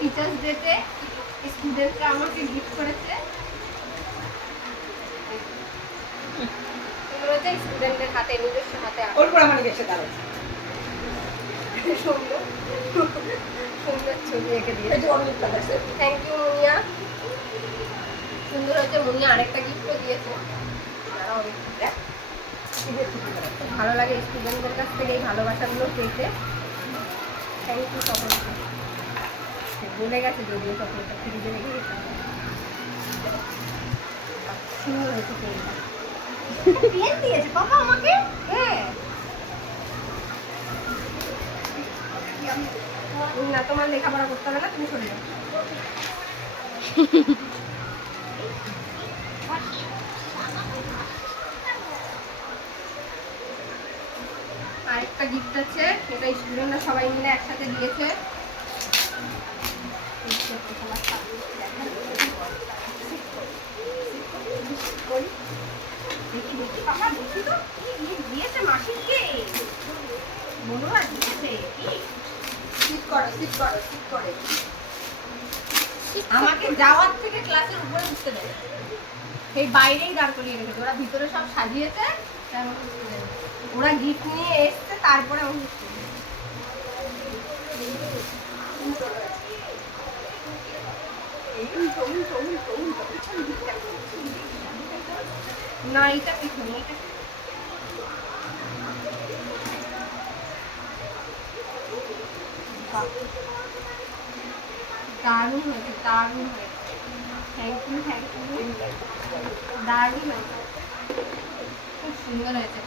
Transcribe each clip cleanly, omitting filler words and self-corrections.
Teachers ডেতে স্টুডেন্টরা আমাকে গিফট করেছে। এগুলো হচ্ছে স্টুডেন্টের হাতে, নিজস্ব হাতে আঁকা। ওর আমার এসে দাঁড়াচ্ছে সুন্দর সুন্দর ছবি এঁকে দিয়েছে। এই যে অনেক টাকা আছে। থ্যাংক ইউ মুনিয়া। সুন্দর হচ্ছে। মুনিয়া আরেকটা গিফটও দিয়েছে। ভালো লাগে স্টুডেন্টদের কাছ থেকে এই ভালোবাসাগুলো পেতে। থ্যাংক ইউ সকলকে। বলে গেছে যদিও সকলটা ফ্রিজে রেখে গেছে। সুন্দর হয়েছে পেনটা। পেন দিয়েছে বাবা আমাকে। হ্যাঁ না, তোমার লেখাপড়া করতে হবে না, তুমি চলে যাও। আরেকটা গিফট আছে, এটা স্টুডেন্টরা সবাই মিলে একসাথে দিয়েছে। দেখি দেখি বাবা, দেখি তো কি দিয়েছে মাসিকে। বড়ুয়া দিয়েছে কি? সিট করো, সিট করো, সিট করে। আমাকে যাওয়ার থেকে ক্লাসের উপরে উঠতে দেয়, এই বাইরেই দাঁড় করিয়ে রেখেছে। ওরা ভিতরে সব সাজিয়েছে, ওরা গিফট নিয়ে এসছে, তারপরে আমি না এটা কিছু নেই। দারুণ হয়েছে, দারুণ হয়েছে। Thank you, thank you. দারুণ হয়েছে, খুব সুন্দর হয়েছে।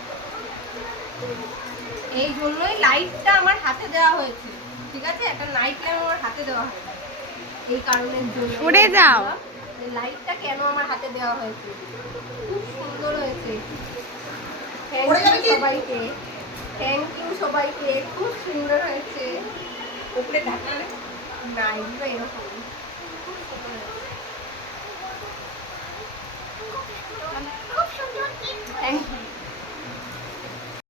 এই জন্যই লাইটটা আমার হাতে দেওয়া হয়েছে, ঠিক আছে? একটা নাইট ল্যাম্প আমার হাতে দেওয়া হয়েছে এই কারণের জন্য। সরে যাও। লাইটটা কেন আমার হাতে দেওয়া হয়েছে, খুব সুন্দর হয়েছে। থ্যাংক ইউ সবাইকে, থ্যাংক ইউ সবাইকে, খুব সুন্দর হয়েছে। উপরে ঢাকনা না এগুলো এরকম